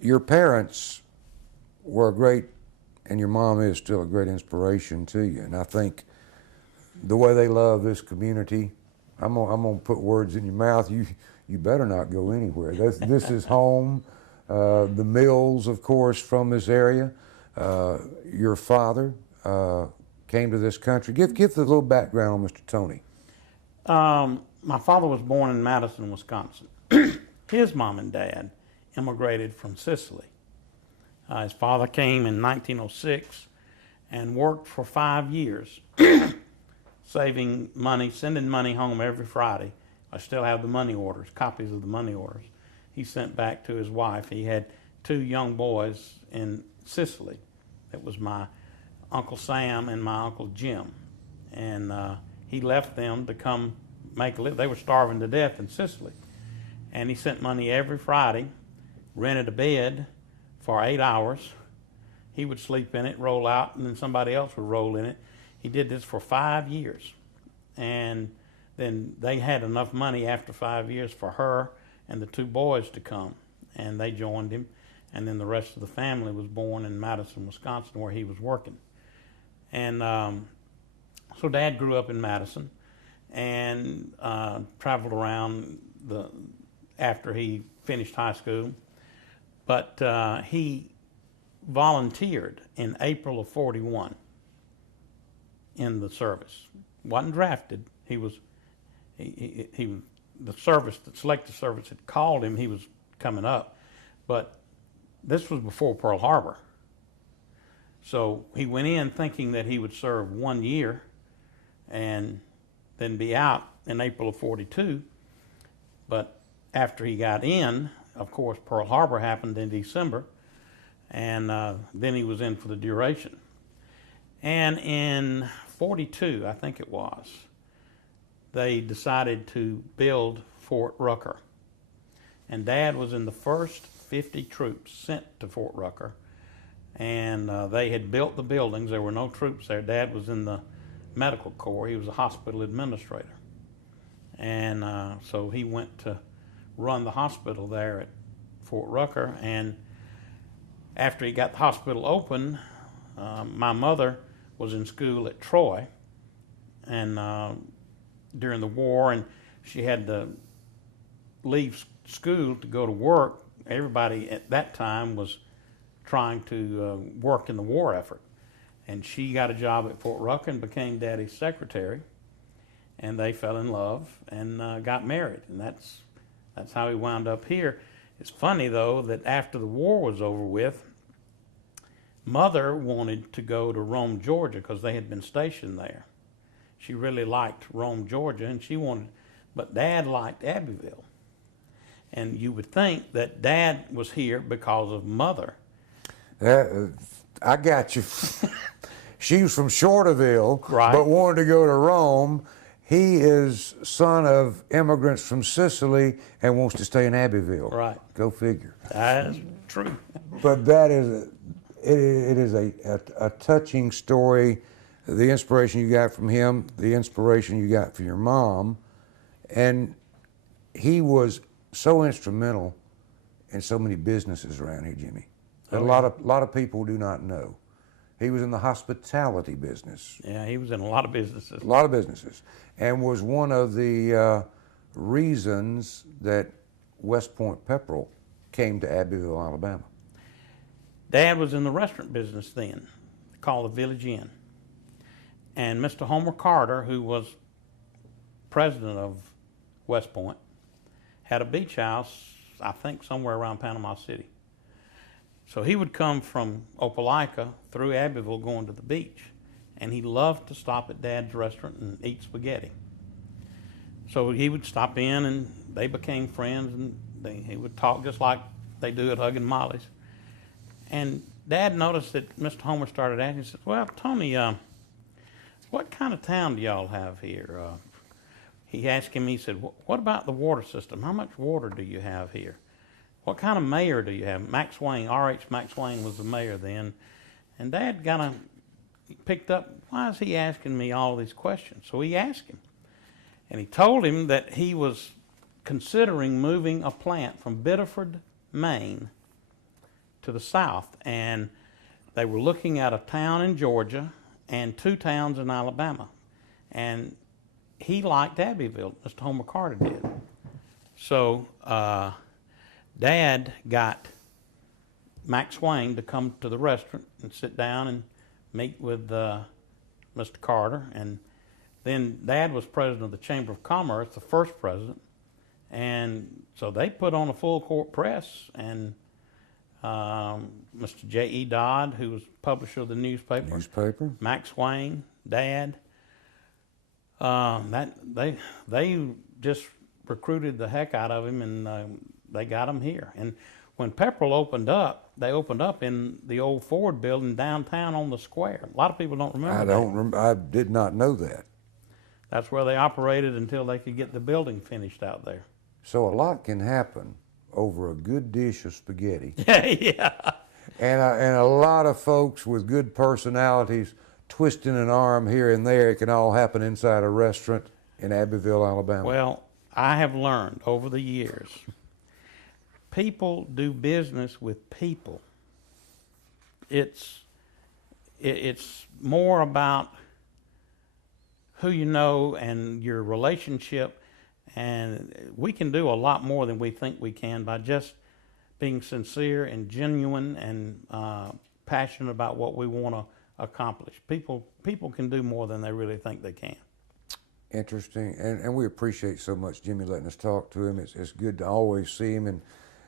Your parents were a great, and your mom is still a great inspiration to you. And I think the way they love this community, I'm gonna put words in your mouth. You better not go anywhere. This is home. The Mills, of course, from this area. Your father came to this country. Give the little background on Mr. Tony. My father was born in Madison, Wisconsin. His mom and dad immigrated from Sicily. His father came in 1906 and worked for 5 years, saving money, sending money home every Friday. I still have the money orders, copies of the money orders he sent back to his wife. He had 2 young boys in Sicily. It was my Uncle Sam and my Uncle Jim. And he left them to come make a living. They were starving to death in Sicily. And he sent money every Friday, rented a bed for 8 hours. He would sleep in it, roll out, and then somebody else would roll in it. He did this for 5 years. And then they had enough money after 5 years for her and the 2 boys to come. And they joined him. And then the rest of the family was born in Madison, Wisconsin, where he was working. And so Dad grew up in Madison and traveled around after he finished high school. But he volunteered in April of '41 in the service. Wasn't drafted. He was the service, the selective service had called him. He was coming up, but this was before Pearl Harbor. So he went in thinking that he would serve 1 year and then be out in April of '42. But after he got in, of course, Pearl Harbor happened in December, and then he was in for the duration. And in '42, I think it was, they decided to build Fort Rucker. And Dad was in the first 50 troops sent to Fort Rucker. And they had built the buildings. There were no troops there. Dad was in the medical corps. He was a hospital administrator. And so he went to run the hospital there at Fort Rucker. And after he got the hospital open, my mother was in school at Troy and during the war, and she had to leave school to go to work. Everybody at that time was trying to work in the war effort. And she got a job at Fort Rucker and became Daddy's secretary. And they fell in love and got married. And that's how he wound up here. It's funny, though, that after the war was over with, Mother wanted to go to Rome, Georgia, because they had been stationed there. She really liked Rome, Georgia, and she wanted, but Dad liked Abbeville. And you would think that Dad was here because of Mother. I got you. She was from Shorterville, right, but wanted to go to Rome. He is son of immigrants from Sicily and wants to stay in Abbeville. Right. Go figure. That's true. But that is, it is a touching story. The inspiration you got from him, the inspiration you got from your mom, and he was so instrumental in so many businesses around here, Jimmy, that a lot of people do not know. He was in the hospitality business. Yeah, he was in a lot of businesses. A lot of businesses, and was one of the reasons that West Point Pepperell came to Abbeville, Alabama. Dad was in the restaurant business then, called the Village Inn. And Mr. Homer Carter, who was president of West Point, had a beach house, I think somewhere around Panama City. So he would come from Opelika through Abbeville going to the beach. And he loved to stop at Dad's restaurant and eat spaghetti. So he would stop in and they became friends, and he would talk just like they do at Hug and Molly's. And Dad noticed that Mr. Homer started asking, he said, "Well, Tony, what kind of town do y'all have here?" He asked him, he said, "What about the water system? How much water do you have here? What kind of mayor do you have?" Max Wayne, R.H. Max Wayne was the mayor then. And Dad kind of picked up, why is he asking me all these questions? So he asked him. And he told him that he was considering moving a plant from Biddeford, Maine, to the south, and they were looking at a town in Georgia and 2 towns in Alabama. And he liked Abbeville, Mr. Homer Carter did. So Dad got Mac Swain to come to the restaurant and sit down and meet with Mr. Carter. And then Dad was president of the Chamber of Commerce, the first president. And so they put on a full court press, and Mr. J.E. Dodd, who was publisher of the newspaper, Mac Swain, Dad, they just recruited the heck out of him, and they got him here. And when Pepperell opened up, they opened up in the old Ford building downtown on the square. A lot of people don't remember I did not know that. That's where they operated until they could get the building finished out there. So a lot can happen over a good dish of spaghetti. Yeah. And a lot of folks with good personalities twisting an arm here and there. It can all happen inside a restaurant in Abbeville, Alabama. Well, I have learned over the years, people do business with people. It's more about who you know and your relationship, and we can do a lot more than we think we can by just being sincere and genuine and passionate about what we want to accomplish. People can do more than they really think they can. Interesting, and we appreciate so much Jimmy letting us talk to him. It's good to always see him, and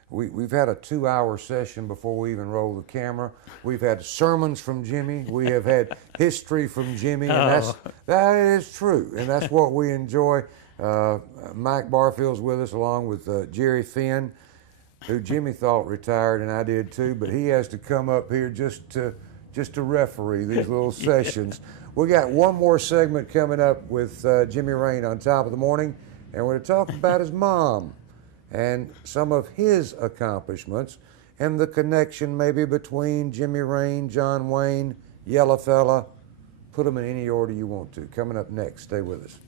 we've had a 2-hour session before we even roll the camera. We've had sermons from Jimmy. We have had history from Jimmy, and that is true, and that's what we enjoy. Mike Barfield's with us, along with Jerry Finn, who Jimmy thought retired, and I did too, but he has to come up here just to referee these little sessions. We got one more segment coming up with Jimmy Rane on Top of the Morning, and we're going to talk about his mom and some of his accomplishments and the connection maybe between Jimmy Rane, John Wayne, Yellow Fella. Put them in any order you want to. Coming up next. Stay with us.